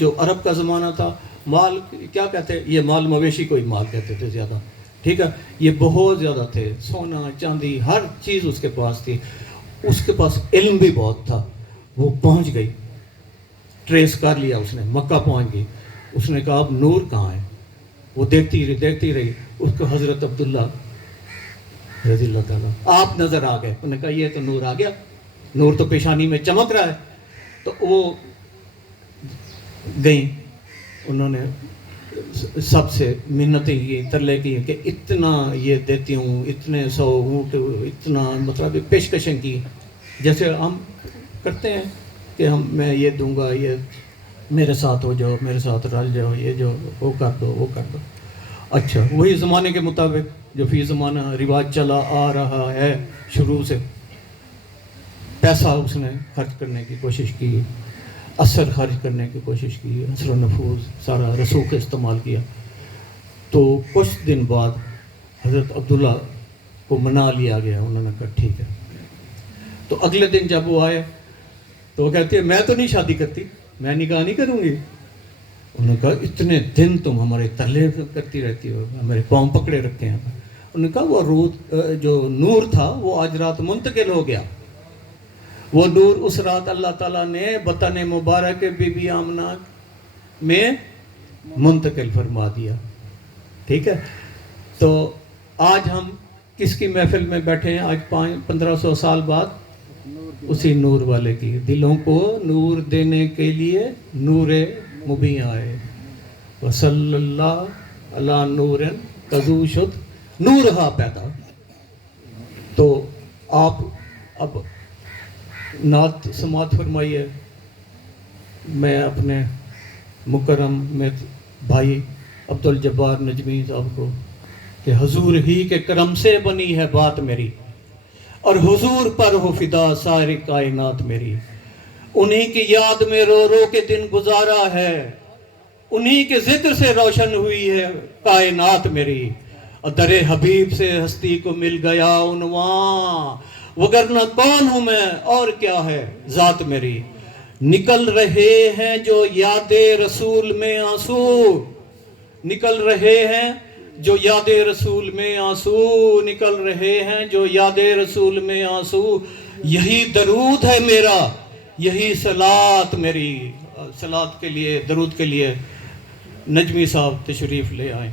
جو عرب کا زمانہ تھا، مال کیا کہتے ہیں، یہ مال مویشی کو ہی مال کہتے تھے زیادہ، ٹھیک ہے، یہ بہت زیادہ تھے، سونا چاندی ہر چیز اس کے پاس تھی، اس کے پاس علم بھی بہت تھا. وہ پہنچ گئی، ٹریس کر لیا اس نے، مکہ پہنچ گئی. اس نے کہا اب نور کہاں ہے؟ وہ دیکھتی رہی. اس کو حضرت عبداللہ رضی اللہ تعالیٰ آپ نظر آ گئے. انہوں نے کہا یہ تو نور آ گیا، نور تو پیشانی میں چمک رہا ہے. تو وہ گئیں، انہوں نے سب سے منتیں کی، ترلے کی کہ اتنا یہ دیتی ہوں، اتنے 100 اونٹ، اتنا مطلب پیشکشیں کی، جیسے ہم کرتے ہیں کہ میں یہ دوں گا، یہ میرے ساتھ ہو جاؤ، میرے ساتھ رل جاؤ، یہ جو وہ کر دو وہ کر دو. اچھا، وہی زمانے کے مطابق جو فی زمانہ رواج چلا آ رہا ہے شروع سے، پیسہ اس نے خرچ کرنے کی کوشش کی، اثر خرچ کرنے کی کوشش کی، اثر و نفوذ سارا رسوخ استعمال کیا. تو کچھ دن بعد حضرت عبداللہ کو منا لیا گیا. انہوں نے کہا ٹھیک ہے. تو اگلے دن جب وہ آئے تو وہ کہتی ہے میں تو نہیں شادی کرتی، میں نکاح نہیں کروں گی. انہوں نے کہا اتنے دن تم ہمارے ترلے کرتی رہتی ہو، ہمارے پاؤں پکڑے رکھے ہیں. انہوں نے کہا وہ روح جو نور تھا وہ آج رات منتقل ہو گیا. وہ نور اس رات اللہ تعالیٰ نے بطن مبارک بی بی آمنہ میں منتقل فرما دیا. ٹھیک ہے. تو آج ہم کس کی محفل میں بیٹھے ہیں؟ آج 1500 سال بعد اسی نور والے کی. دلوں کو نور دینے کے لیے نور مبین آئے. وصلی اللہ علی نور کذو شد نورہا پیدا. تو آپ اب نعت سماعت فرمائیے. میں اپنے مکرم میں بھائی عبدالجبار نجمی صاحب کو کہ حضور ہی کے کرم سے بنی ہے بات میری، اور حضور پر ہو فدا ساری کائنات میری. انہی کی یاد میں رو رو کے دن گزارا ہے، انہی کے ذکر سے روشن ہوئی ہے کائنات میری. اور در حبیب سے ہستی کو مل گیا عنوان، وگرنہ کون ہوں میں اور کیا ہے ذات میری. نکل رہے ہیں جو یاد رسول میں آنسو، نکل رہے ہیں جو یاد رسول میں آنسو، نکل رہے ہیں جو یاد رسول میں آنسو. یہی درود ہے میرا، یہی صلات میری. صلات کے لیے، درود کے لیے نجمی صاحب تشریف لے آئیں.